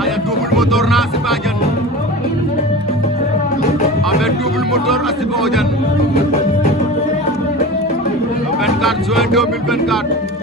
Aya double moteur na Asiba Diane avec double moteur Asiba Diane le 24 juin 2024